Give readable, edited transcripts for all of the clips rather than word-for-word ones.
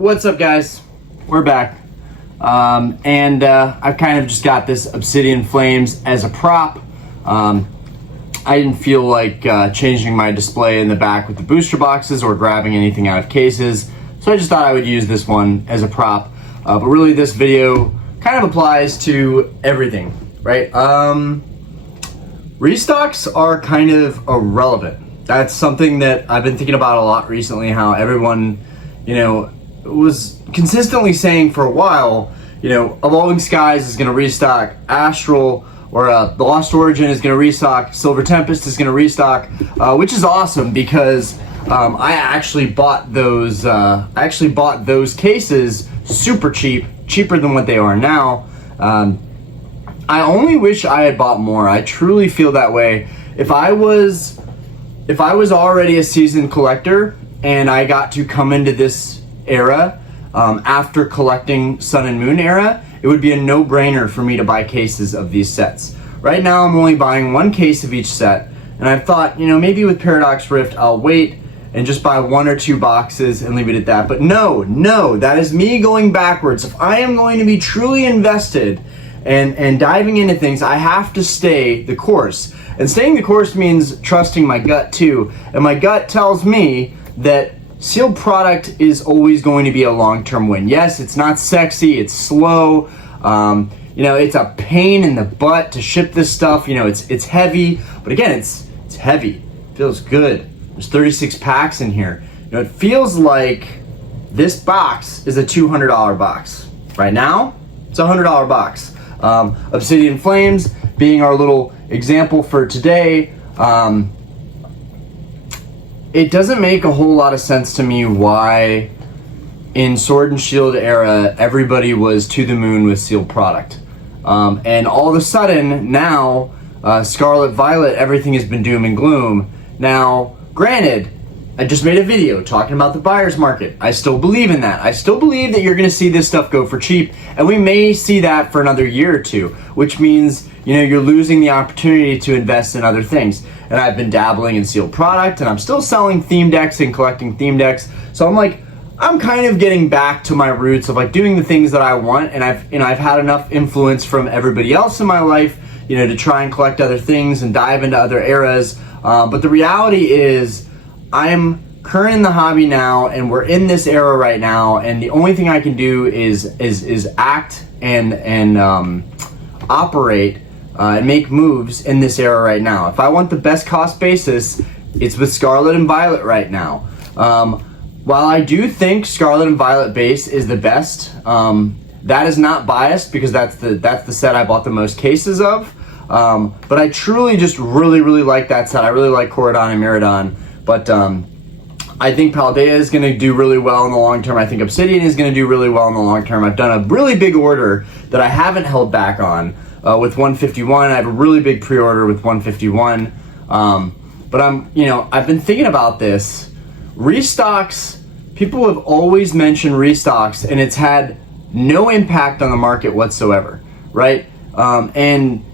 What's up, guys? We're back. I've kind of just got this Obsidian Flames as a prop. I didn't feel like changing my display in the back with the booster boxes or grabbing anything out of cases, so I just thought I would use this one as a prop. But really, this video kind of applies to everything, right? Restocks are kind of irrelevant. That's something that I've been thinking about a lot recently, how everyone, was consistently saying for a while, Evolving Skies is going to restock, Astral or the Lost Origin is going to restock, Silver Tempest is going to restock, which is awesome because I actually bought those. Cases super cheap, cheaper than what they are now. I only wish I had bought more. I truly feel that way. If I was already a seasoned collector and I got to come into this era after collecting Sun and Moon era, it would be a no-brainer for me to buy cases of these sets. Right now I'm only buying one case of each set, and I've thought, maybe with Paradox Rift I'll wait and just buy 1 or 2 boxes and leave it at that. But no, that is me going backwards. If I am going to be truly invested and diving into things, I have to stay the course. And staying the course means trusting my gut too. And my gut tells me that sealed product is always going to be a long-term win. Yes, it's not sexy, it's slow, it's a pain in the butt to ship this stuff. It's heavy, but again, it's heavy. It feels good. There's 36 packs in here. It feels like this box is a $200 box. Right now, it's a $100 box. Obsidian Flames being our little example for today. It doesn't make a whole lot of sense to me why in Sword and Shield era everybody was to the moon with sealed product. And all of a sudden now, Scarlet Violet, everything has been doom and gloom. Now, granted, I just made a video talking about the buyer's market. I still believe in that. I still believe that you're gonna see this stuff go for cheap, and we may see that for another year or two, which means, you're losing the opportunity to invest in other things. And I've been dabbling in sealed product, and I'm still selling theme decks and collecting theme decks. So I'm kind of getting back to my roots of doing the things that I want, and I've had enough influence from everybody else in my life, to try and collect other things and dive into other eras. But the reality is, I'm current in the hobby now, and we're in this era right now, and the only thing I can do is act and operate and make moves in this era right now. If I want the best cost basis, it's with Scarlet and Violet right now. While I do think Scarlet and Violet base is the best, that is not biased because that's the set I bought the most cases of. But I truly just really like that set. I really like Corridon and Miradon. But I think Paldea is going to do really well in the long term. I think Obsidian is going to do really well in the long term. I've done a really big order that I haven't held back on with 151. I have a really big pre-order with 151. But I've been thinking about this. Restocks, people have always mentioned restocks, and it's had no impact on the market whatsoever, right? And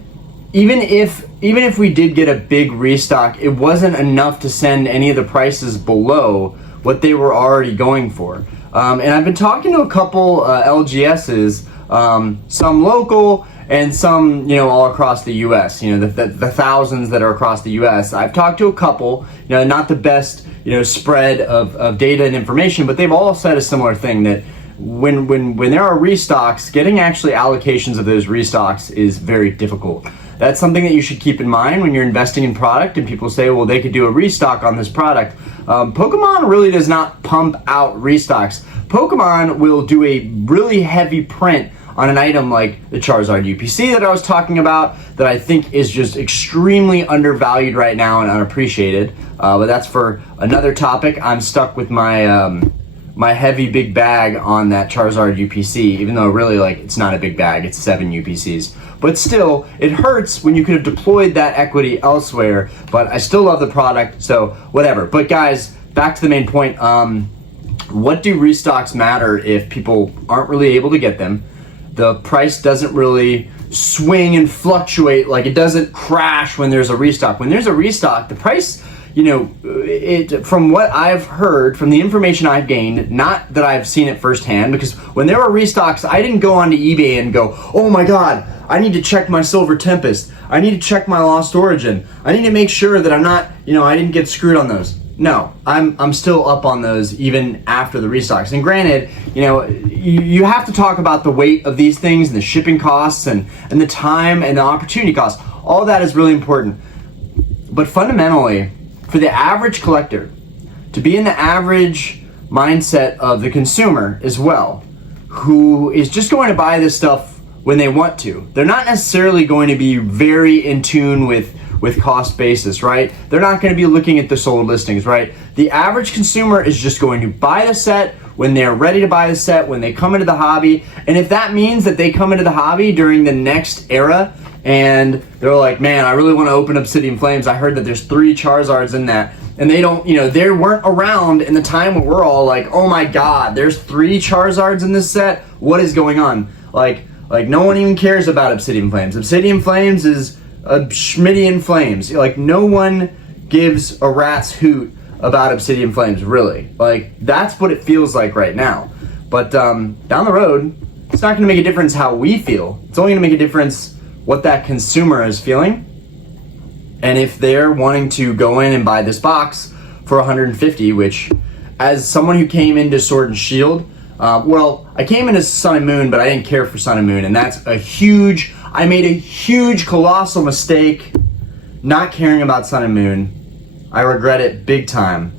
even if we did get a big restock, it wasn't enough to send any of the prices below what they were already going for. And I've been talking to a couple LGSs, some local and some, all across the US, the thousands that are across the US. I've talked to a couple, not the best, spread of data and information, but they've all said a similar thing, that when there are restocks, getting actually allocations of those restocks is very difficult. That's something that you should keep in mind when you're investing in product and people say, well, they could do a restock on this product. Pokemon really does not pump out restocks. Pokemon will do a really heavy print on an item like the Charizard UPC that I was talking about, that I think is just extremely undervalued right now and unappreciated. But that's for another topic. I'm stuck with my my heavy big bag on that Charizard UPC, even though really it's not a big bag, it's 7 UPCs. But still, it hurts when you could have deployed that equity elsewhere, but I still love the product, so whatever. But guys, back to the main point. What do restocks matter if people aren't really able to get them? The price doesn't really swing and fluctuate, it doesn't crash when there's a restock. When there's a restock, the price, from what I've heard, from the information I've gained, not that I've seen it firsthand, because when there were restocks, I didn't go onto eBay and go, oh my God, I need to check my Silver Tempest. I need to check my Lost Origin. I need to make sure that I'm not, I didn't get screwed on those. No, I'm still up on those even after the restocks. And granted, you have to talk about the weight of these things and the shipping costs and the time and the opportunity costs. All that is really important. But fundamentally, for the average collector, to be in the average mindset of the consumer as well, who is just going to buy this stuff when they want to. They're not necessarily going to be very in tune with cost basis, right? They're not going to be looking at the sold listings, right? The average consumer is just going to buy the set when they're ready to buy the set, when they come into the hobby. And if that means that they come into the hobby during the next era and they're like, man, I really want to open Obsidian Flames. I heard that there's 3 Charizards in that. And they don't, they weren't around in the time when we're all like, oh my God, there's 3 Charizards in this set? What is going on? Like no one even cares about Obsidian Flames. Obsidian Flames is Schmidian Flames. Like, no one gives a rat's hoot about Obsidian Flames, really. Like, that's what it feels like right now. But down the road, it's not going to make a difference how we feel. It's only going to make a difference what that consumer is feeling. And if they're wanting to go in and buy this box for $150, which, as someone who came into Sword and Shield, I came into Sun and Moon, but I didn't care for Sun and Moon, and that's I made a huge, colossal mistake not caring about Sun and Moon. I regret it big time.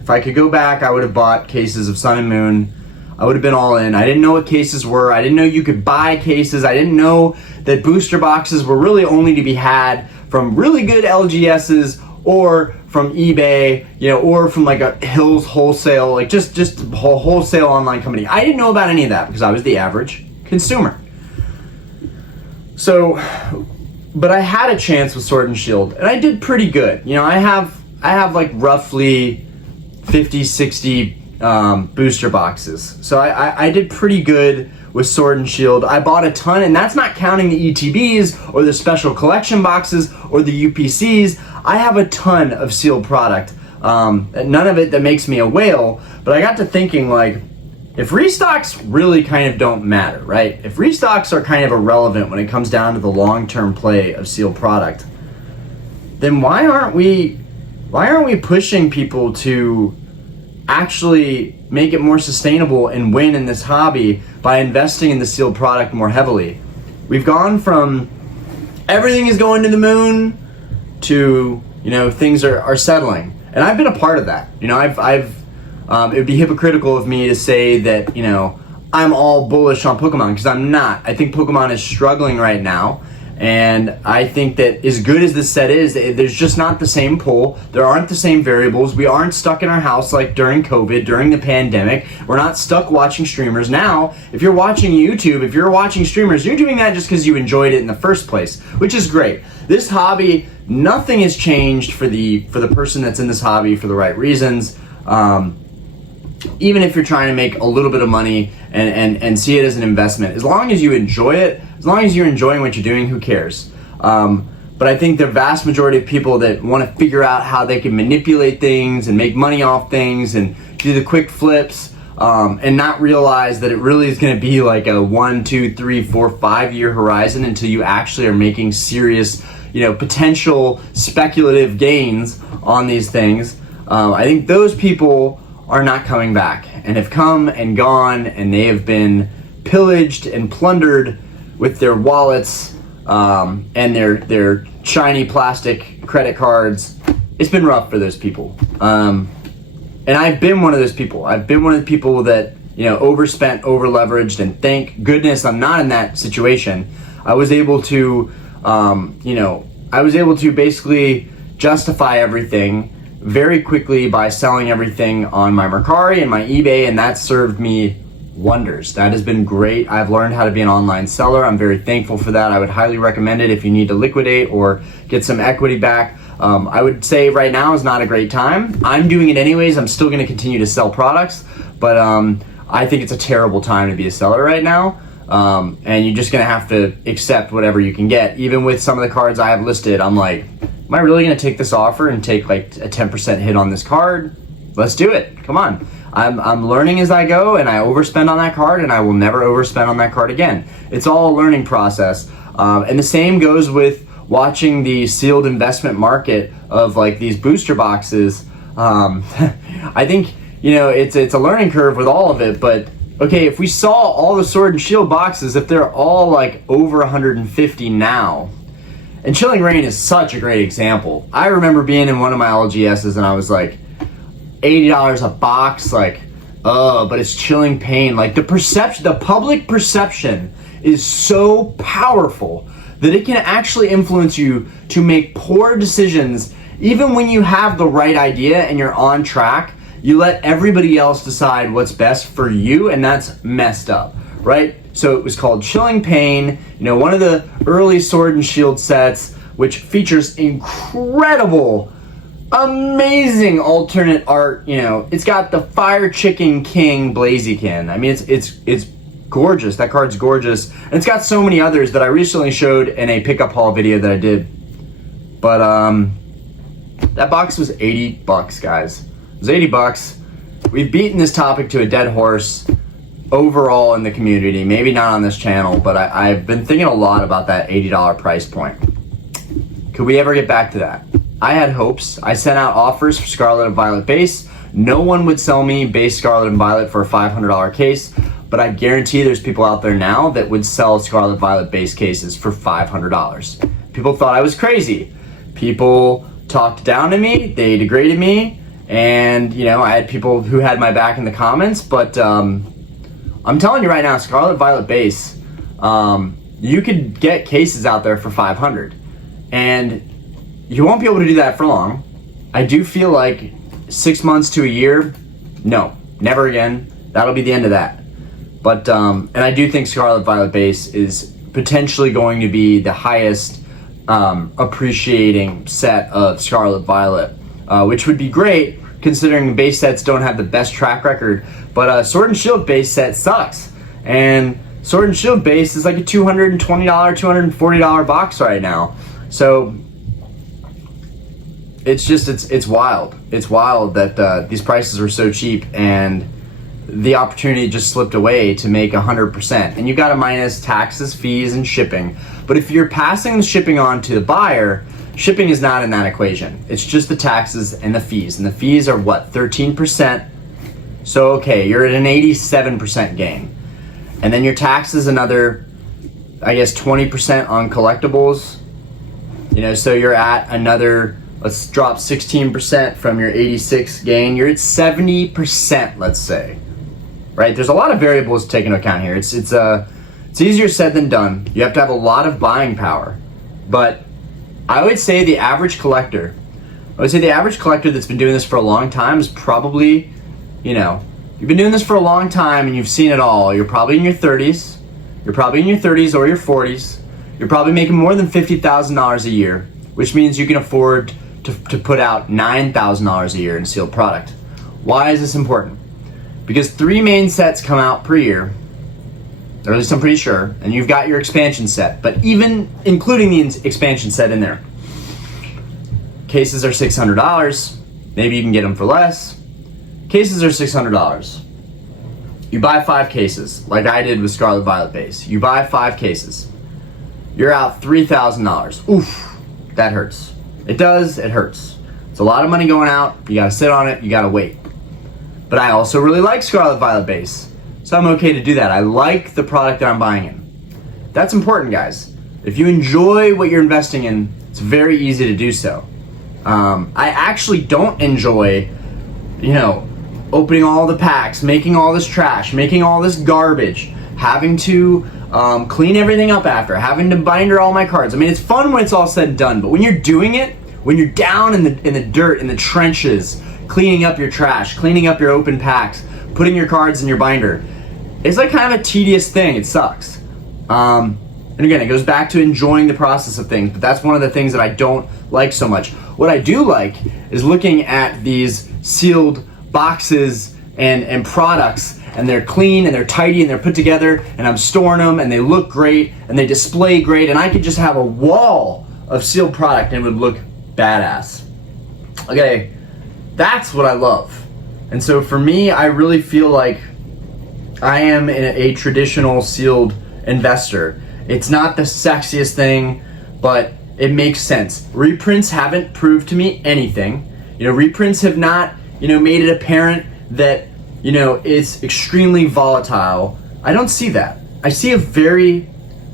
If I could go back, I would have bought cases of Sun and Moon. I would have been all in. I didn't know what cases were. I didn't know you could buy cases. I didn't know that booster boxes were really only to be had from really good LGSs or from eBay, or from like a Hills Wholesale, like just a wholesale online company. I didn't know about any of that because I was the average consumer. So, but I had a chance with Sword and Shield, and I did pretty good. I have like roughly 50, 60 booster boxes. So I did pretty good with Sword and Shield. I bought a ton, and that's not counting the ETBs or the special collection boxes or the UPCs. I have a ton of sealed product. None of it that makes me a whale, but I got to thinking, like, if restocks really kind of don't matter, right? If restocks are kind of irrelevant when it comes down to the long-term play of sealed product, then why aren't we pushing people to actually make it more sustainable and win in this hobby by investing in the sealed product more heavily? We've gone from everything is going to the moon to, things are settling. And I've been a part of that. It would be hypocritical of me to say that, I'm all bullish on Pokemon, because I'm not. I think Pokemon is struggling right now. And I think that as good as this set is, there's just not the same pull. There aren't the same variables. We aren't stuck in our house like during COVID, during the pandemic. We're not stuck watching streamers. Now, if you're watching YouTube, if you're watching streamers, you're doing that just because you enjoyed it in the first place, which is great. This hobby, nothing has changed for the person that's in this hobby for the right reasons. Even if you're trying to make a little bit of money and see it as an investment, as long as you enjoy it, as long as you're enjoying what you're doing, who cares? But I think the vast majority of people that want to figure out how they can manipulate things and make money off things and do the quick flips, and not realize that it really is going to be like a 1, 2, 3, 4, 5 year horizon until you actually are making serious, potential speculative gains on these things. I think those people are not coming back and have come and gone, and they have been pillaged and plundered with their wallets and their shiny plastic credit cards. It's been rough for those people. And I've been one of those people. I've been one of the people that, overspent, over-leveraged, and thank goodness I'm not in that situation. I was able to, basically justify everything very quickly by selling everything on my Mercari and my eBay, and that served me wonders. That has been great. I've learned how to be an online seller. I'm very thankful for that. I would highly recommend it if you need to liquidate or get some equity back. I would say right now is not a great time. I'm doing it anyways. I'm still going to continue to sell products, but I think it's a terrible time to be a seller right now. And you're just going to have to accept whatever you can get. Even with some of the cards I have listed, I'm like, am I really gonna take this offer and take like a 10% hit on this card? Let's do it, come on. I'm learning as I go, and I overspend on that card, and I will never overspend on that card again. It's all a learning process. And the same goes with watching the sealed investment market of like these booster boxes. I think, you know, it's a learning curve with all of it, but okay, if we saw all the Sword and Shield boxes, if they're all like over 150 now, and Chilling Reign is such a great example. I remember being in one of my LGSs and I was like, $80 a box, like, but it's Chilling Pain. Like the perception, the public perception is so powerful that it can actually influence you to make poor decisions. Even when you have the right idea and you're on track, you let everybody else decide what's best for you, and that's messed up, right? So it was called Chilling Pain, you know, one of the early Sword and Shield sets, which features incredible, amazing alternate art. You know, it's got the Fire Chicken King Blaziken. I mean, it's gorgeous. That card's gorgeous, and it's got so many others that I recently showed in a pickup haul video that I did. But that box was 80 bucks, guys. It was 80 bucks. We've beaten this topic to a dead horse overall in the community. Maybe not on this channel, but I've been thinking a lot about that $80 price point. Could we ever get back to that? I had hopes. I sent out offers for Scarlet and Violet base. No one would sell me base Scarlet and Violet for a $500 case, but I guarantee there's people out there now that would sell Scarlet Violet base cases for $500. People thought I was crazy. People talked down to me, they degraded me, and you know, I had people who had my back in the comments, but I'm telling you right now, Scarlet Violet base, you could get cases out there for 500, and you won't be able to do that for long. I do feel like 6 months to a year, no, never again. That'll be the end of that. But and I do think Scarlet Violet base is potentially going to be the highest appreciating set of Scarlet Violet, which would be great considering base sets don't have the best track record. But Sword and Shield base set sucks, and Sword and Shield base is like a $220, $240 box right now. So it's just it's wild. It's wild that these prices are so cheap, and the opportunity just slipped away to make 100%. And you got to minus taxes, fees, and shipping. But if you're passing the shipping on to the buyer, shipping is not in that equation. It's just the taxes and the fees. And the fees are what, 13%? So okay, you're at an 87% gain. And then your tax is another, I guess, 20% on collectibles. You know, so you're at another, let's drop 16% from your 86 gain. You're at 70%, let's say. Right? There's a lot of variables to take into account here. It's easier said than done. You have to have a lot of buying power. But I would say the average collector that's been doing this for a long time is probably, you know, you've been doing this for a long time and you've seen it all. You're probably in your 30s. You're probably in your 30s or your 40s. You're probably making more than $50,000 a year, which means you can afford to put out $9,000 a year in sealed product. Why is this important? Because 3 main sets come out per year, or at least I'm pretty sure, and you've got your expansion set, but even including the expansion set in there, cases are $600. Maybe you can get them for less. Cases are $600. You buy 5 cases, like I did with Scarlet Violet base. You buy 5 cases. You're out $3,000. Oof, that hurts. It does, it hurts. It's a lot of money going out. You gotta sit on it, you gotta wait. But I also really like Scarlet Violet base, so I'm okay to do that. I like the product that I'm buying in. That's important, guys. If you enjoy what you're investing in, it's very easy to do so. I actually don't enjoy, you know, opening all the packs, making all this trash, making all this garbage, having to clean everything up after, having to binder all my cards. I mean, it's fun when it's all said and done, but when you're doing it, when you're down in the dirt, in the trenches, cleaning up your trash, cleaning up your open packs, putting your cards in your binder, it's like kind of a tedious thing. It sucks. And again, it goes back to enjoying the process of things, but that's one of the things that I don't like so much. What I do like is looking at these sealed boxes and products, and they're clean and they're tidy and they're put together, and I'm storing them and they look great and they display great, and I could just have a wall of sealed product and it would look badass. Okay, that's what I love. And so for me, I really feel like I am a traditional sealed investor. It's not the sexiest thing, but it makes sense. Reprints haven't proved to me anything. Reprints have not, made it apparent that, it's extremely volatile. I don't see that. I see a very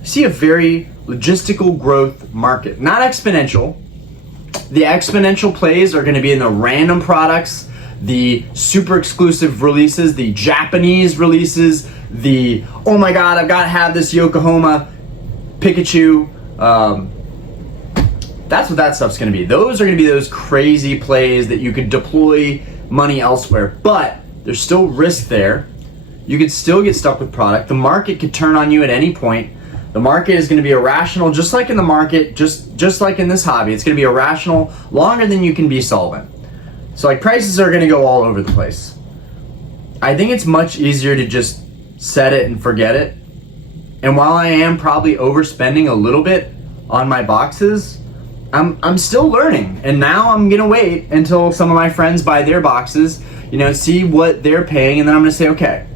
logistical growth market, not exponential. The exponential plays are going to be in the random products, the super exclusive releases, the Japanese releases, the, oh my God, I've got to have this Yokohama Pikachu. That's what that stuff's going to be. Those are going to be those crazy plays that you could deploy money elsewhere, but there's still risk there. You could still get stuck with product. The market could turn on you at any point. The market is going to be irrational, just like in the market, just like in this hobby. It's going to be irrational longer than you can be solvent. So like prices are going to go all over the place. I think it's much easier to just set it and forget it. And while I am probably overspending a little bit on my boxes, I'm still learning. And now I'm going to wait until some of my friends buy their boxes, see what they're paying, and then I'm going to say, okay,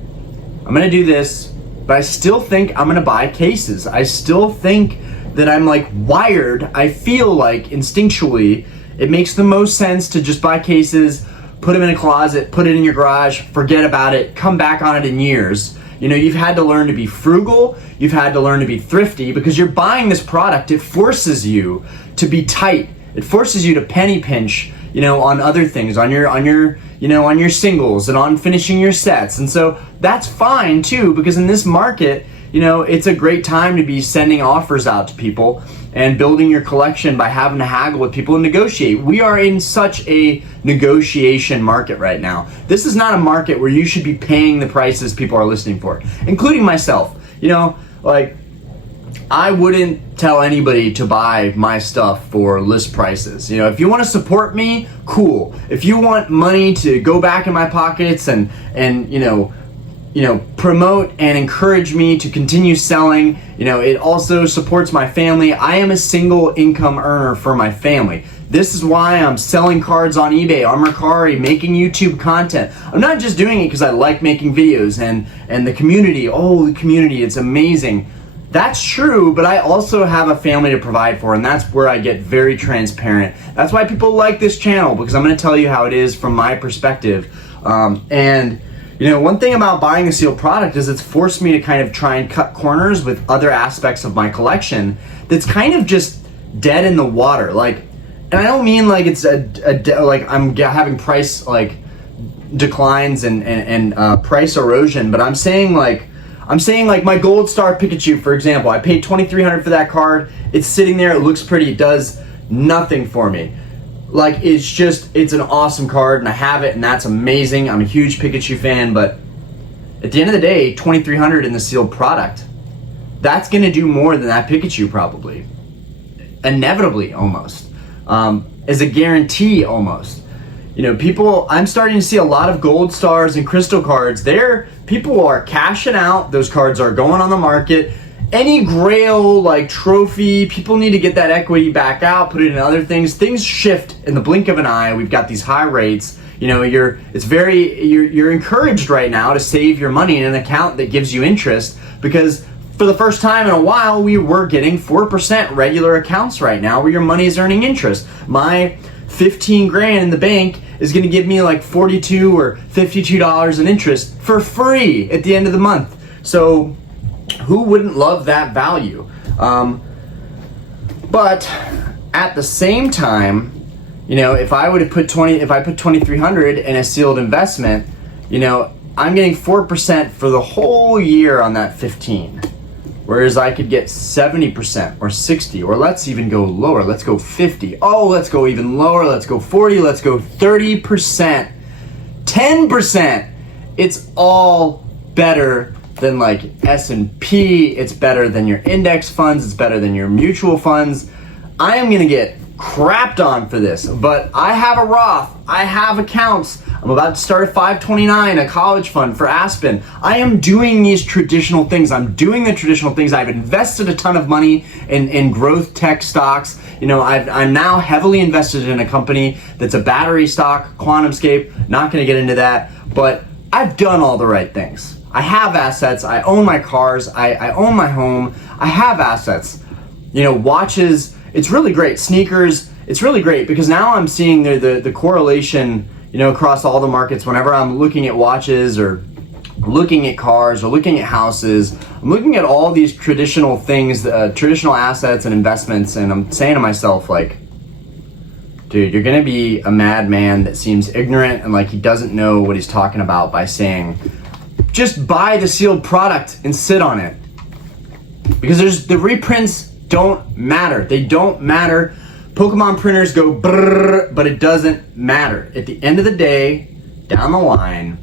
I'm going to do this, but I still think I'm going to buy cases. I still think that I'm like wired. I feel like instinctually it makes the most sense to just buy cases, put them in a closet, put it in your garage, forget about it, come back on it in years. You've had to learn to be frugal. You've had to learn to be thrifty because you're buying this product. It forces you to be tight. It forces you to penny pinch, on other things, on your singles and on finishing your sets. And so that's fine too, because in this market, it's a great time to be sending offers out to people and building your collection by having to haggle with people and negotiate. We are in such a negotiation market right now. This is not a market where you should be paying the prices people are listening for, including myself. I wouldn't tell anybody to buy my stuff for list prices. If you want to support me, cool. If you want money to go back in my pockets and promote and encourage me to continue selling, it also supports my family. I am a single income earner for my family. This is why I'm selling cards on eBay, on Mercari, making YouTube content. I'm not just doing it because I like making videos and the community. Oh, the community, it's amazing. That's true, but I also have a family to provide for, and that's where I get very transparent. That's why people like this channel, because I'm going to tell you how it is from my perspective. And one thing about buying a sealed product is it's forced me to kind of try and cut corners with other aspects of my collection that's kind of just dead in the water. And I don't mean like it's like I'm having price declines and price erosion, but I'm saying like my Gold Star Pikachu, for example. I paid $2,300 for that card. It's sitting there. It looks pretty. It does nothing for me. It's an awesome card, and I have it, and that's amazing. I'm a huge Pikachu fan, but at the end of the day, $2,300 in the sealed product, that's going to do more than that Pikachu probably. Inevitably, almost. As a guarantee, almost. I'm starting to see a lot of Gold Stars and Crystal cards. People are cashing out. Those cards are going on the market. Any Grail trophy, people need to get that equity back out, put it in other things. Things shift in the blink of an eye. We've got these high rates. You're encouraged right now to save your money in an account that gives you interest, because for the first time in a while, we were getting 4% regular accounts right now where your money is earning interest. My 15 grand in the bank is going to give me like $42 or $52 in interest for free at the end of the month. So who wouldn't love that value? But at the same time, if I put $2,300 in a sealed investment, I'm getting 4% for the whole year on that 15. Whereas I could get 70% or 60, or let's even go lower. Let's go 50. Oh, let's go even lower. Let's go 40. Let's go 30%, 10%. It's all better than S&P. It's better than your index funds. It's better than your mutual funds. I am going to get crapped on for this, but I have a Roth, I have accounts, I'm about to start a 529, a college fund for Aspen. I am doing these traditional things. I'm doing the traditional things. I've invested a ton of money in growth tech stocks. I'm now heavily invested in a company that's a battery stock, QuantumScape. Not going to get into that, but I've done all the right things. I have assets. I own my cars. I own my home. I have assets. Watches. It's really great. Sneakers. It's really great because now I'm seeing the correlation, across all the markets. Whenever I'm looking at watches or looking at cars or looking at houses, I'm looking at all these traditional things, traditional assets and investments, and I'm saying to myself, like, dude, you're gonna be a madman that seems ignorant and like he doesn't know what he's talking about by saying, just buy the sealed product and sit on it. Because the reprints don't matter. They don't matter. Pokemon printers go brrr, but it doesn't matter. At the end of the day, down the line,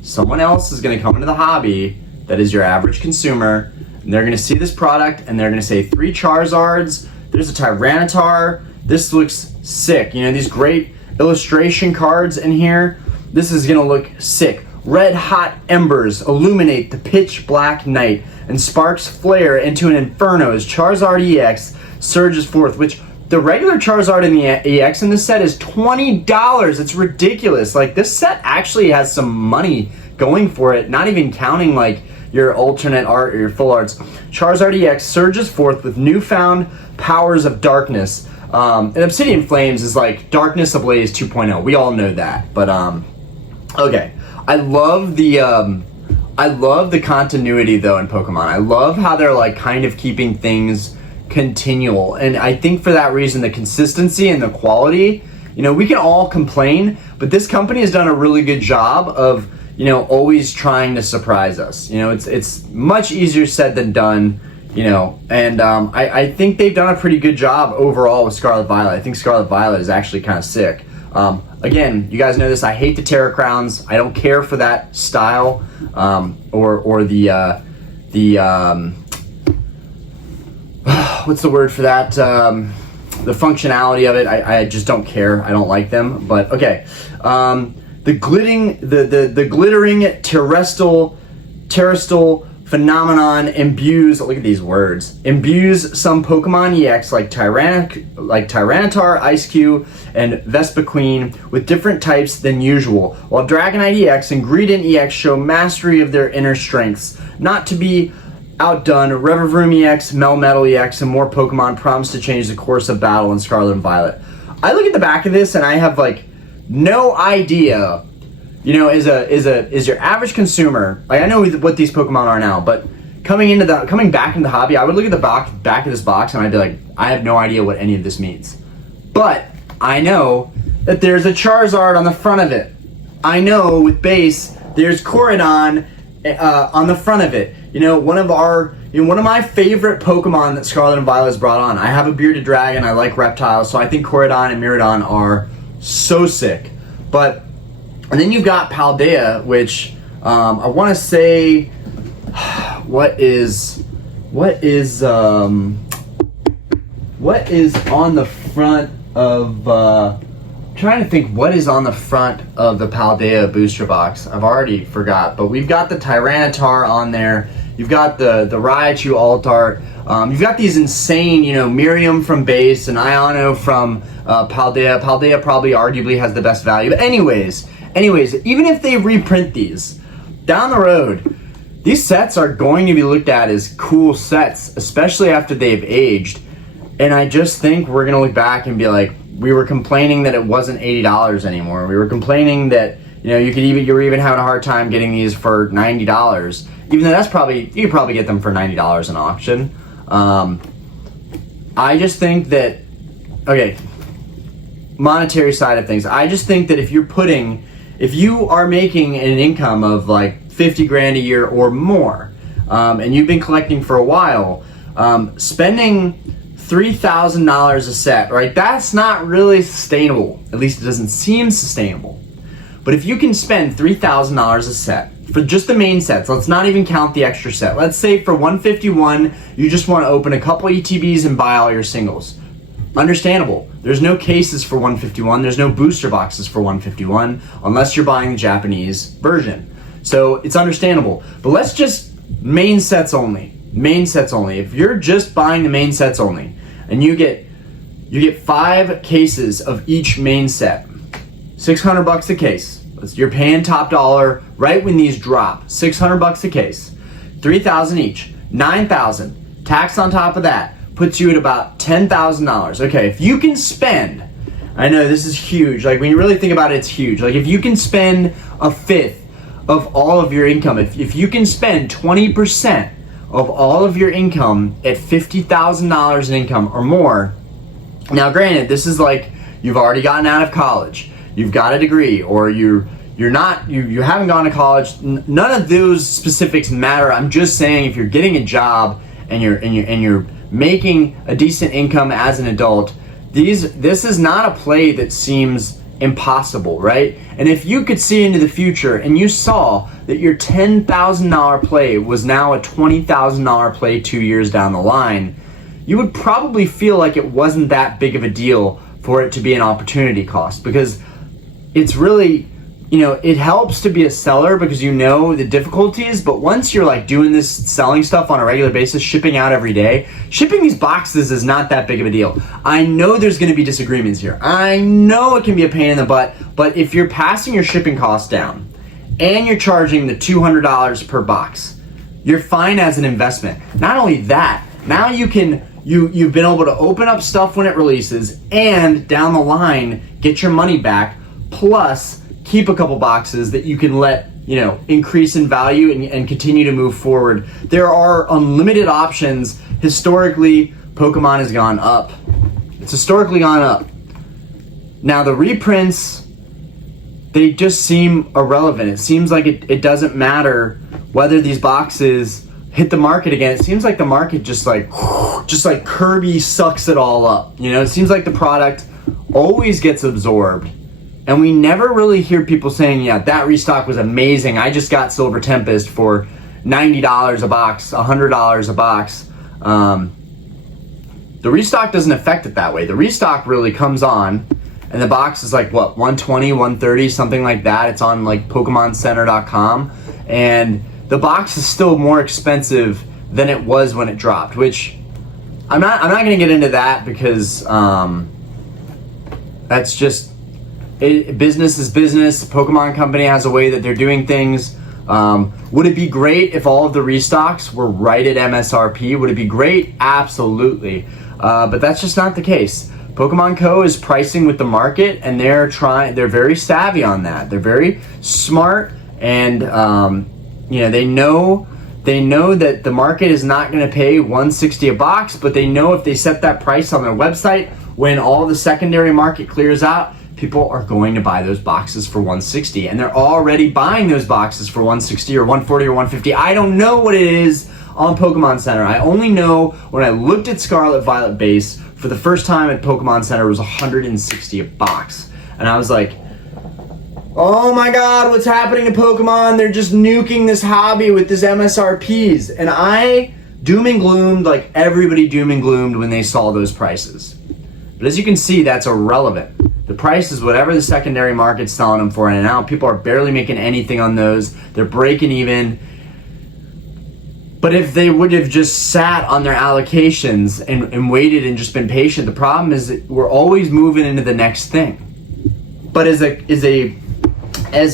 someone else is going to come into the hobby that is your average consumer, and they're going to see this product and they're going to say 3 Charizards, there's a Tyranitar, this looks sick. These great illustration cards in here, this is going to look sick. Red hot embers illuminate the pitch black night, and sparks flare into an inferno as Charizard EX surges forth, which the regular Charizard in the EX in this set is $20. It's ridiculous. Like, this set actually has some money going for it, not even counting like your alternate art or your full arts. Charizard EX surges forth with newfound powers of darkness. And Obsidian Flames is like Darkness Ablaze 2.0. We all know that. But okay. I love the continuity though in Pokemon. I love how they're like kind of keeping things continual, and I think for that reason the consistency and the quality, we can all complain, but this company has done a really good job of always trying to surprise us. It's much easier said than done, and I think they've done a pretty good job overall with Scarlet Violet. I think Scarlet Violet is actually kind of sick. Again, you guys know this, I hate the Terra Crowns. I don't care for that style, or the what's the word for that? The functionality of it, I just don't care. I don't like them. But okay, the glittering terrestrial phenomenon imbues. Look at these words. Imbues some Pokemon EX like Tyranitar, Ice-Q, and Vespiquen with different types than usual, while Dragonite EX and Greedent EX show mastery of their inner strengths. Not to be outdone, Revavroom EX, Melmetal EX, and more Pokemon promise to change the course of battle in Scarlet and Violet. I look at the back of this and I have like no idea, is your average consumer, like I know what these Pokemon are now, but coming back into the hobby, I would look at the back of this box and I'd be like, I have no idea what any of this means. But I know that there's a Charizard on the front of it. I know with base, there's Corridon on the front of it. One of my favorite Pokemon that Scarlet and Violet has brought on. I have a bearded dragon. I like reptiles, so I think Corridon and Miraidon are so sick. And then you've got Paldea, which I want to say, what is on the front of? Trying to think what is on the front of the Paldea booster box. I've already forgot, but we've got the Tyranitar on there. You've got the Raichu Alt Art. You've got these insane, Miriam from base and Iono from Paldea. Paldea probably arguably has the best value. But anyways, even if they reprint these down the road, these sets are going to be looked at as cool sets, especially after they've aged. And I just think we're gonna look back and be like, we were complaining that it wasn't $80 anymore. We were complaining that you were even having a hard time getting these for $90. Even though you could probably get them for $90 in auction. I just think that, okay, monetary side of things. I just think that if you are making an income of like 50 grand a year or more, and you've been collecting for a while, spending $3,000 a set, right? That's not really sustainable. At least it doesn't seem sustainable. But if you can spend $3,000 a set for just the main sets, let's not even count the extra set. Let's say for 151, you just want to open a couple ETBs and buy all your singles. Understandable. There's no cases for 151. There's no booster boxes for 151 unless you're buying the Japanese version. So it's understandable. But let's just main sets only. Main sets only. If you're just buying the main sets only, and you get 5 cases of each main set, $600 a case. You're paying top dollar right when these drop. $600 a case, 3,000 each, 9,000. Tax on top of that puts you at about $10,000. Okay, if you can spend, I know this is huge. Like when you really think about it, it's huge. Like if you can spend a fifth of all of your income, if you can spend 20% of all of your income at $50,000 in income or more. Now, granted, this is like you've already gotten out of college, you've got a degree, or you haven't gone to college. None of those specifics matter. I'm just saying if you're getting a job and you're making a decent income as an adult, this is not a play that seems impossible, right? And if you could see into the future and you saw that your $10,000 play was now a $20,000 play 2 years down the line, you would probably feel like it wasn't that big of a deal for it to be an opportunity cost, because it's really, it helps to be a seller because you know the difficulties, but once you're like doing this selling stuff on a regular basis, shipping out every day, shipping these boxes is not that big of a deal. I know there's going to be disagreements here. I know it can be a pain in the butt, but if you're passing your shipping costs down and you're charging the $200 per box, you're fine as an investment. Not only that, now you've been able to open up stuff when it releases and down the line get your money back, plus keep a couple boxes that you can let increase in value and continue to move forward. There are unlimited options. Historically, Pokemon has gone up. It's historically gone up. Now the reprints, they just seem irrelevant. It seems like it doesn't matter whether these boxes hit the market again. It seems like the market just like Kirby sucks it all up. It seems like the product always gets absorbed. And we never really hear people saying, yeah, that restock was amazing. I just got Silver Tempest for $90 a box, $100 a box. The restock doesn't affect it that way. The restock really comes on, and the box is like, what, $120, $130, something like that. It's on like PokemonCenter.com. And the box is still more expensive than it was when it dropped, which I'm not going to get into that because that's just... business is business. The Pokemon Company has a way that they're doing things. Would it be great if all of the restocks were right at MSRP? Would it be great? Absolutely. But that's just not the case. Pokemon Co. is pricing with the market, and they're very savvy on that. They're very smart, and they know that the market is not going to pay $160 a box, but they know if they set that price on their website, when all the secondary market clears out, people are going to buy those boxes for $160, and they're already buying those boxes for $160 or $140 or $150. I don't know what it is on Pokemon Center. I only know when I looked at Scarlet Violet base for the first time at Pokemon Center, it was $160 a box, and I was like, oh my god, what's happening to Pokemon? They're just nuking this hobby with this MSRPs. And I doom and gloomed like everybody doom and gloomed when they saw those prices. But as you can see, that's irrelevant. The price is whatever the secondary market's selling them for, and now people are barely making anything on those. They're breaking even. But if they would have just sat on their allocations and waited and just been patient, the problem is that we're always moving into the next thing. But as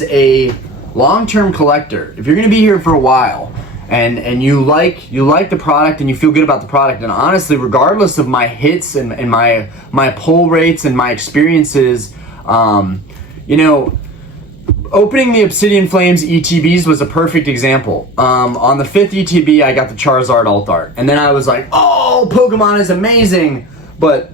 a long-term collector, if you're going to be here for a while, and you like the product and you feel good about the product, and honestly, regardless of my hits and my pull rates and my experiences, opening the Obsidian Flames ETBs was a perfect example. On the 5th ETB, I got the Charizard Alt Art, and then I was like, oh, Pokemon is amazing, but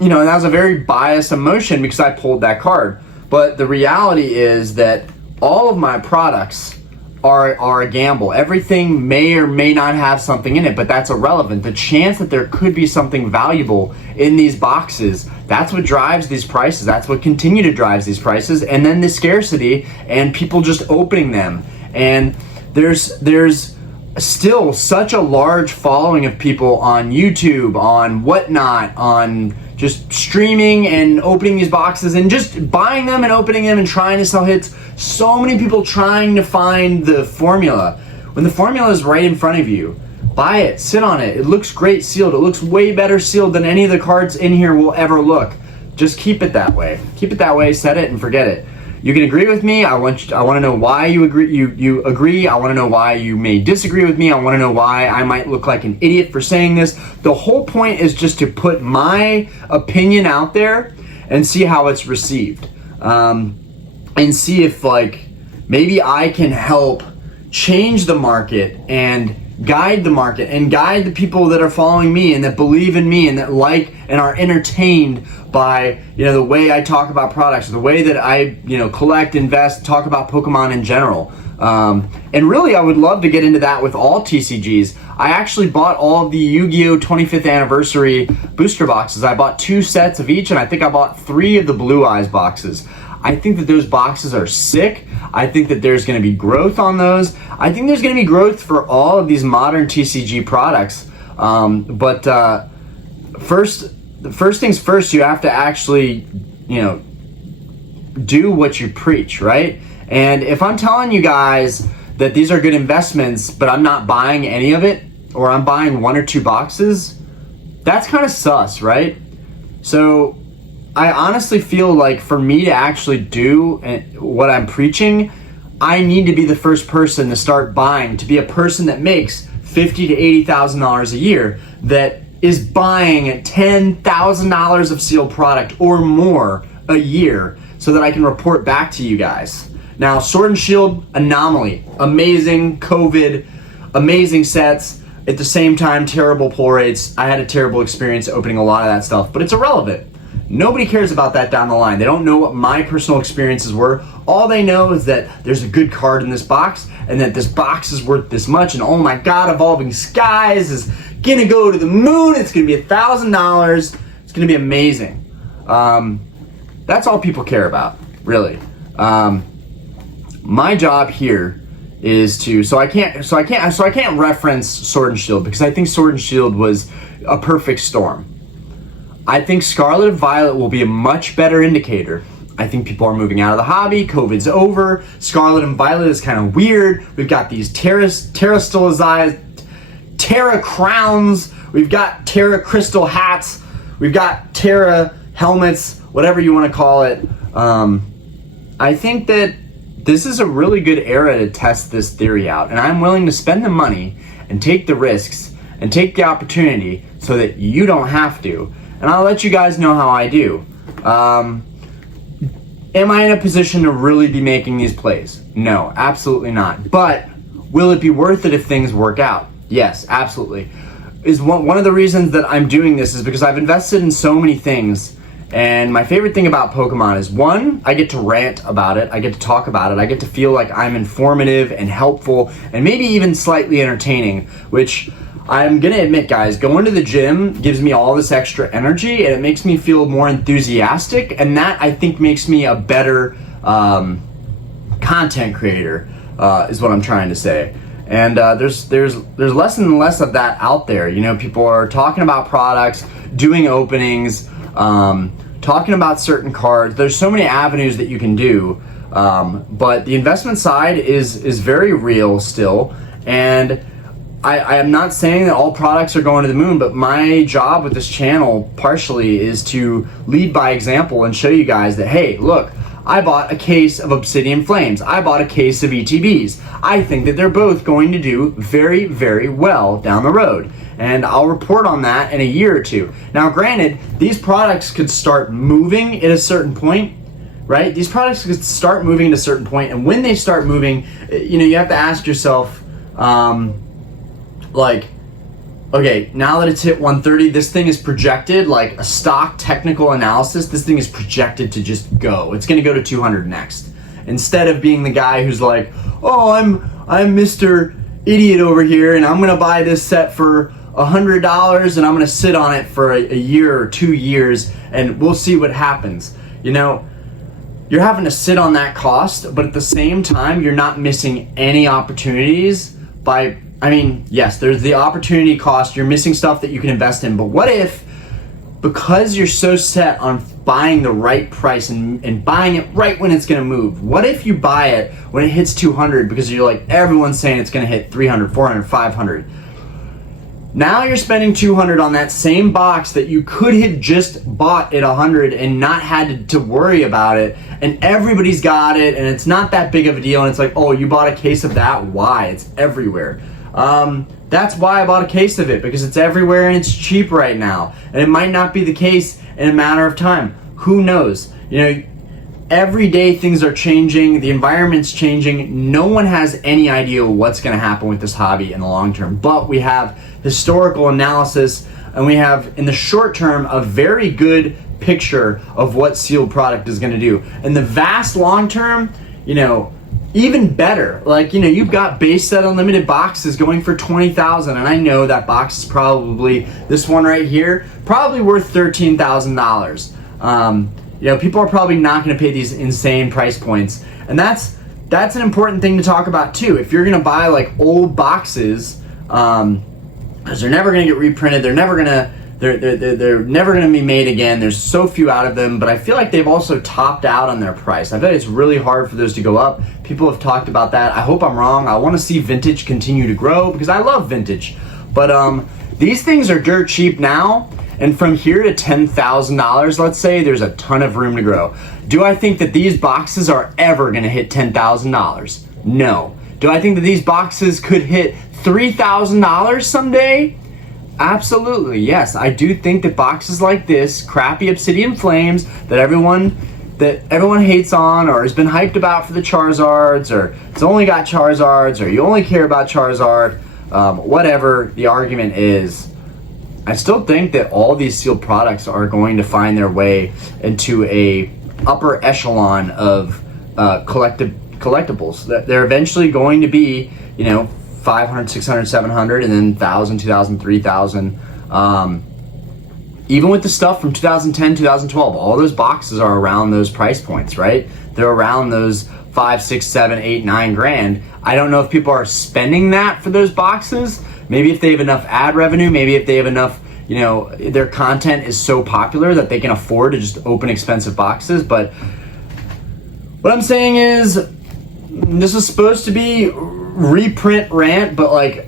that was a very biased emotion because I pulled that card. But the reality is that all of my products are a gamble. Everything may or may not have something in it, but that's irrelevant. The chance that there could be something valuable in these boxes, that's what drives these prices. That's what continue to drive these prices. And then the scarcity and people just opening them. And there's still such a large following of people on YouTube, on whatnot, on just streaming and opening these boxes and just buying them and opening them and trying to sell hits. So many people trying to find the formula when the formula is right in front of you. Buy it, sit on it. It looks great sealed. It looks way better sealed than any of the cards in here will ever look. Just keep it that way. Keep it that way, set it and forget it. You can agree with me. I want to know why you agree. You agree. I want to know why you may disagree with me. I want to know why I might look like an idiot for saying this. The whole point is just to put my opinion out there and see how it's received, and see if like maybe I can help change the market and guide the market and guide the people that are following me and that believe in me and that like and are entertained by, you know, the way I talk about products, the way that I, you know, collect, invest, talk about Pokemon in general. And really, I would love to get into that with all TCGs. I actually bought all of the Yu-Gi-Oh! 25th anniversary booster boxes. I bought 2 sets of each, and I think I bought 3 of the Blue Eyes boxes. I think that those boxes are sick. I think that there's going to be growth on those. I think there's going to be growth for all of these modern TCG products. First things first, you have to actually, you know, do what you preach, right? And if I'm telling you guys that these are good investments, but I'm not buying any of it, or I'm buying 1 or 2 boxes, that's kind of sus, right? So I honestly feel like for me to actually do what I'm preaching, I need to be the first person to start buying, to be a person that makes $50,000 to $80,000 a year, that is buying $10,000 of sealed product or more a year, so that I can report back to you guys. Now, Sword and Shield, anomaly, amazing COVID, amazing sets. At the same time, terrible pull rates. I had a terrible experience opening a lot of that stuff, but it's irrelevant. Nobody cares about that down the line. They don't know what my personal experiences were. All they know is that there's a good card in this box and that this box is worth this much, and oh my God, Evolving Skies is gonna go to the moon. It's gonna be $1,000. It's gonna be amazing. That's all people care about, really. My job here is to, so I can't reference Sword and Shield because I think Sword and Shield was a perfect storm. I think Scarlet and Violet will be a much better indicator. I think people are moving out of the hobby. COVID's over. Scarlet and Violet is kind of weird. We've got these Terra stylized, Terra crowns. We've got Terra crystal hats. We've got Terra helmets, whatever you want to call it. I think that this is a really good era to test this theory out, and I'm willing to spend the money and take the risks and take the opportunity so that you don't have to. And I'll let you guys know how I do. Am I in a position to really be making these plays? No, absolutely not. But will it be worth it if things work out? Yes, absolutely. Is one of the reasons that I'm doing this is because I've invested in so many things. And my favorite thing about Pokemon is, one, I get to rant about it, I get to talk about it, I get to feel like I'm informative and helpful and maybe even slightly entertaining, which I'm gonna admit, guys, going to the gym gives me all this extra energy and it makes me feel more enthusiastic, and that I think makes me a better content creator, is what I'm trying to say. And there's less and less of that out there. You know, people are talking about products, doing openings, talking about certain cards. There's so many avenues that you can do, but the investment side is very real still. And I am not saying that all products are going to the moon, but my job with this channel partially is to lead by example and show you guys that, hey, look, I bought a case of Obsidian Flames. I bought a case of ETBs. I think that they're both going to do very, very well down the road. And I'll report on that in a year or two. Now, granted, these products could start moving at a certain point, right? These products could start moving at a certain point, and when they start moving, you know, you have to ask yourself, like, okay, now that it's hit 130, this thing is projected, like a stock technical analysis, this thing is projected to just go. It's gonna go to 200 next. Instead of being the guy who's like, oh, I'm Mr. Idiot over here, and I'm gonna buy this set for $100 and I'm gonna sit on it for a year or 2 years and we'll see what happens. You know, you're having to sit on that cost, but at the same time, you're not missing any opportunities by I mean, yes, there's the opportunity cost. You're missing stuff that you can invest in. But what if, because you're so set on buying the right price and buying it right when it's going to move, what if you buy it when it hits 200 because you're like, everyone's saying it's going to hit 300, 400, 500. Now you're spending 200 on that same box that you could have just bought at 100 and not had to worry about it, and everybody's got it, and it's not that big of a deal, and it's like, oh, you bought a case of that? Why? It's everywhere. That's why I bought a case of it, because it's everywhere and it's cheap right now, and it might not be the case in a matter of time. Who knows? You know, every day things are changing, the environment's changing. No one has any idea what's going to happen with this hobby in the long term, but we have historical analysis, and we have in the short term a very good picture of what sealed product is going to do. In the vast long term, you know, even better. Like, you know, you've got base set unlimited boxes going for $20,000, and I know that box is probably, this one right here, probably worth $13,000. You know, people are probably not going to pay these insane price points, and that's an important thing to talk about too. If you're going to buy like old boxes, because they're never going to get reprinted, they're never going to be made again. There's so few out of them, but I feel like they've also topped out on their price. I bet it's really hard for those to go up. People have talked about that. I hope I'm wrong. I want to see vintage continue to grow because I love vintage, but these things are dirt cheap now. And from here to $10,000, let's say, there's a ton of room to grow. Do I think that these boxes are ever gonna hit $10,000? No. Do I think that these boxes could hit $3,000 someday? Absolutely, yes. I do think that boxes like this, crappy Obsidian Flames, that everyone hates on or has been hyped about for the Charizards, or it's only got Charizards, or you only care about Charizard, whatever the argument is, I still think that all these sealed products are going to find their way into a upper echelon of collectibles. That they're eventually going to be, you know, 500, 600, 700, and then 1,000, 2,000, 3,000. Even with the stuff from 2010, 2012, all those boxes are around those price points, right? They're around those 5, 6, 7, 8, 9 grand. I don't know if people are spending that for those boxes. Maybe if they have enough ad revenue, maybe if they have enough, you know, their content is so popular that they can afford to just open expensive boxes. But what I'm saying is, this is supposed to be reprint rant, but like,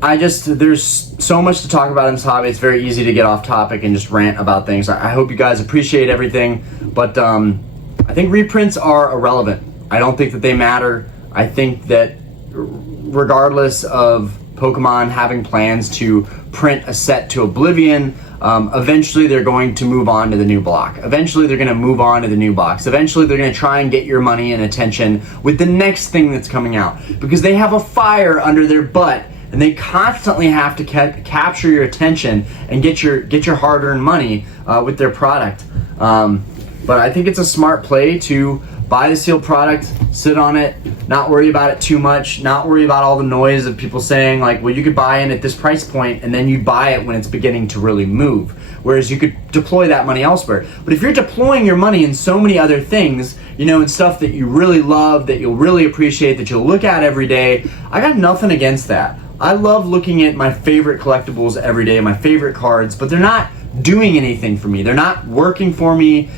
there's so much to talk about in this hobby. It's very easy to get off topic and just rant about things. I hope you guys appreciate everything, but I think reprints are irrelevant. I don't think that they matter. I think that regardless of Pokemon having plans to print a set to oblivion, eventually they're going to move on to the new block. Eventually they're going to move on to the new box. Eventually they're going to try and get your money and attention with the next thing that's coming out, because they have a fire under their butt and they constantly have to capture your attention and get your hard-earned money with their product. But I think it's a smart play to buy the sealed product, sit on it, not worry about it too much, not worry about all the noise of people saying like, well, you could buy in at this price point and then you buy it when it's beginning to really move. Whereas you could deploy that money elsewhere. But if you're deploying your money in so many other things, you know, in stuff that you really love, that you'll really appreciate, that you'll look at every day, I got nothing against that. I love looking at my favorite collectibles every day, my favorite cards, but they're not doing anything for me. They're not working for me.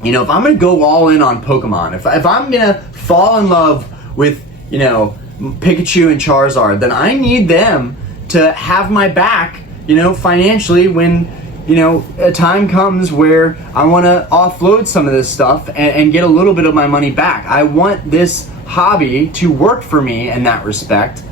You know, if I'm gonna go all in on Pokemon, if I'm gonna fall in love with, you know, Pikachu and Charizard, then I need them to have my back, you know, financially when, you know, a time comes where I wanna offload some of this stuff and get a little bit of my money back. I want this hobby to work for me in that respect.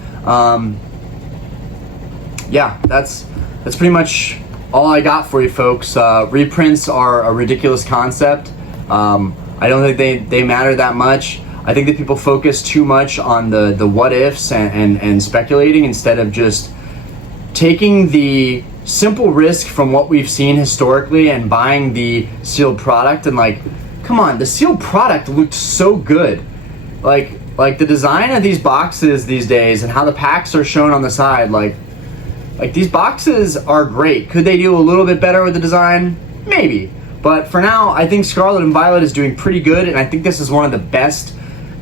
Yeah, that's pretty much all I got for you folks. Reprints are a ridiculous concept. I don't think they matter that much. I think that people focus too much on the what ifs and speculating instead of just taking the simple risk from what we've seen historically and buying the sealed product. And like, come on, the sealed product looked so good. Like the design of these boxes these days and how the packs are shown on the side, like these boxes are great. Could they do a little bit better with the design? Maybe. But for now, I think Scarlet and Violet is doing pretty good, and I think this is one of the best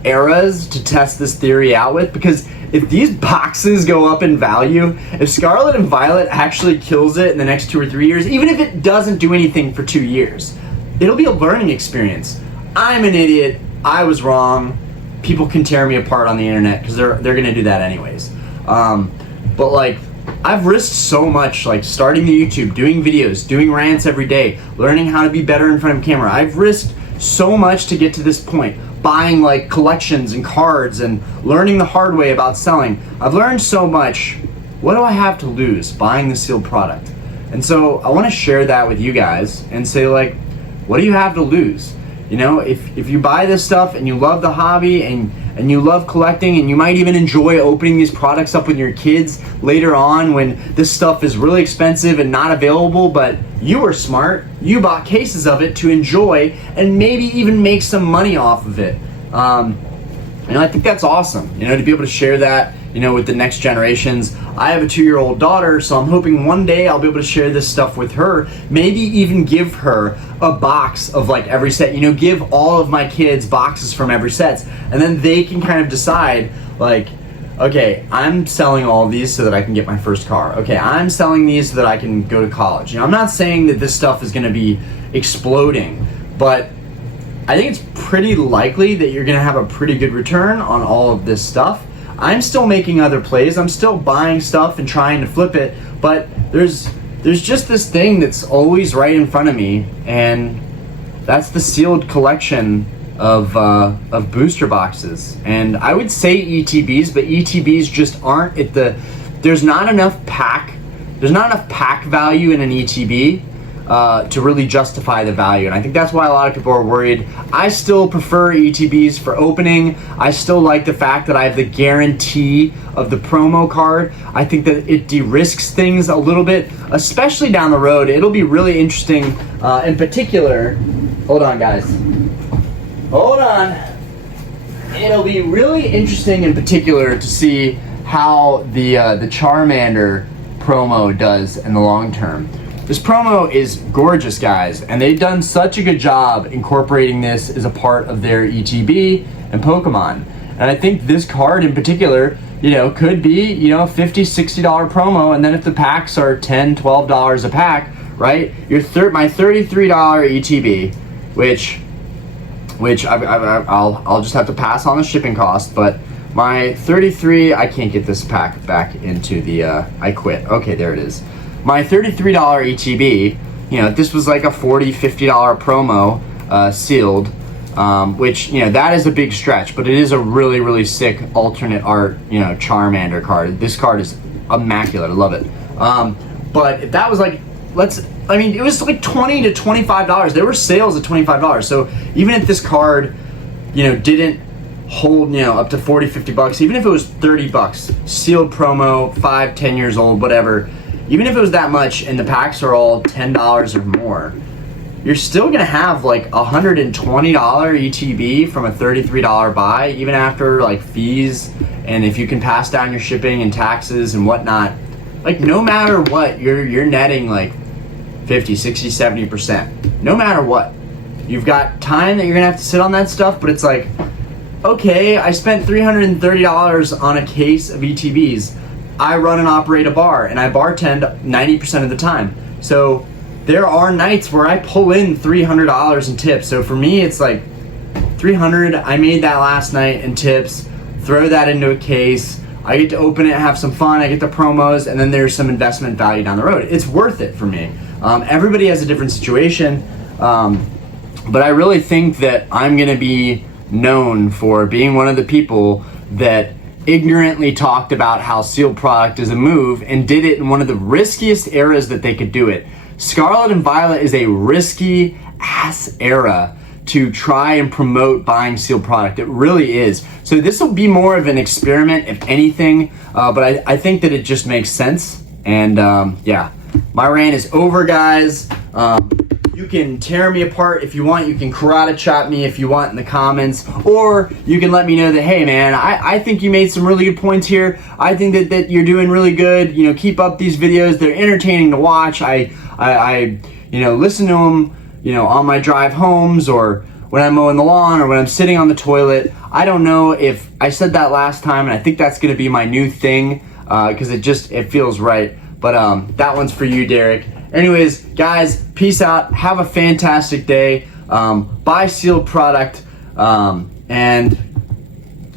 eras to test this theory out with, because if these boxes go up in value, if Scarlet and Violet actually kills it in the next 2 or 3 years, even if it doesn't do anything for 2 years, it'll be a learning experience. I'm an idiot. I was wrong. People can tear me apart on the internet because they're gonna do that anyways. But like, I've risked so much, like starting the YouTube, doing videos, doing rants every day, learning how to be better in front of camera. I've risked so much to get to this point. Buying like collections and cards and learning the hard way about selling. I've learned so much. What do I have to lose buying the sealed product? And so I want to share that with you guys and say, like, what do you have to lose? You know, if you buy this stuff and you love the hobby and you love collecting, and you might even enjoy opening these products up with your kids later on when this stuff is really expensive and not available, but you were smart, you bought cases of it to enjoy and maybe even make some money off of it. And I think that's awesome, you know, to be able to share that, you know, with the next generations. I have a 2-year-old daughter, so I'm hoping one day I'll be able to share this stuff with her, maybe even give her a box of like every set, you know, give all of my kids boxes from every set, and then they can kind of decide, like, okay, I'm selling all of these so that I can get my first car. Okay, I'm selling these so that I can go to college. You know, I'm not saying that this stuff is gonna be exploding, but I think it's pretty likely that you're gonna have a pretty good return on all of this stuff. I'm still making other plays. I'm still buying stuff and trying to flip it, but there's just this thing that's always right in front of me, and that's the sealed collection of booster boxes. And I would say ETBs, but ETBs just aren't at the. There's not enough pack value in an ETB to really justify the value, and I think that's why a lot of people are worried. I still prefer ETBs for opening. I still like the fact that I have the guarantee of the promo card. I think that it de-risks things a little bit, especially down the road. It'll be really interesting, in particular. Hold on, guys. Hold on. It'll be really interesting in particular to see how the Charmander promo does in the long term. This promo is gorgeous, guys, and they've done such a good job incorporating this as a part of their ETB and Pokemon. And I think this card in particular, you know, could be, you know, a $50, $60 promo, and then if the packs are $10, $12 a pack, right? My $33 ETB, which I'll just have to pass on the shipping cost, but my 33, I can't get this pack back into the, I quit. Okay, there it is. My $33 ETB, you know, this was like a $40, $50 promo, sealed, which, you know, that is a big stretch, but it is a really, really sick alternate art, you know, Charmander card. This card is immaculate. I love it. But if that was like, it was like $20 to $25. There were sales at $25. So even if this card, you know, didn't hold, you know, up to 40, 50 bucks, even if it was 30 bucks, sealed promo, 5, 10 years old, whatever, even if it was that much and the packs are all $10 or more, you're still gonna have like $120 ETB from a $33 buy, even after like fees, and if you can pass down your shipping and taxes and whatnot. Like, no matter what, you're netting like 50, 60, 70%. No matter what. You've got time that you're gonna have to sit on that stuff, but it's like, okay, I spent $330 on a case of ETBs. I run and operate a bar, and I bartend 90% of the time. So there are nights where I pull in $300 in tips. So for me, it's like $300. I made that last night in tips. Throw that into a case. I get to open it, have some fun. I get the promos, and then there's some investment value down the road. It's worth it for me. Everybody has a different situation, but I really think that I'm gonna be known for being one of the people that ignorantly talked about how sealed product is a move and did it in one of the riskiest eras that they could do it. Scarlet and Violet is a risky ass era to try and promote buying sealed product. It really is. So this will be more of an experiment, if anything, but I think that it just makes sense. And yeah, my rant is over, guys. You can tear me apart if you want. You can karate chop me if you want in the comments, or you can let me know that, hey man, I think you made some really good points here. I think that you're doing really good. You know, keep up these videos. They're entertaining to watch. I you know, listen to them, you know, on my drive homes or when I'm mowing the lawn or when I'm sitting on the toilet. I don't know if I said that last time, and I think that's gonna be my new thing because it feels right. But that one's for you, Derek. Anyways, guys, peace out. Have a fantastic day. Buy sealed product, and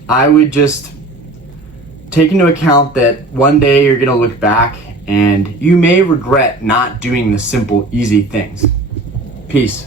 I would just take into account that one day you're gonna look back and you may regret not doing the simple, easy things. Peace.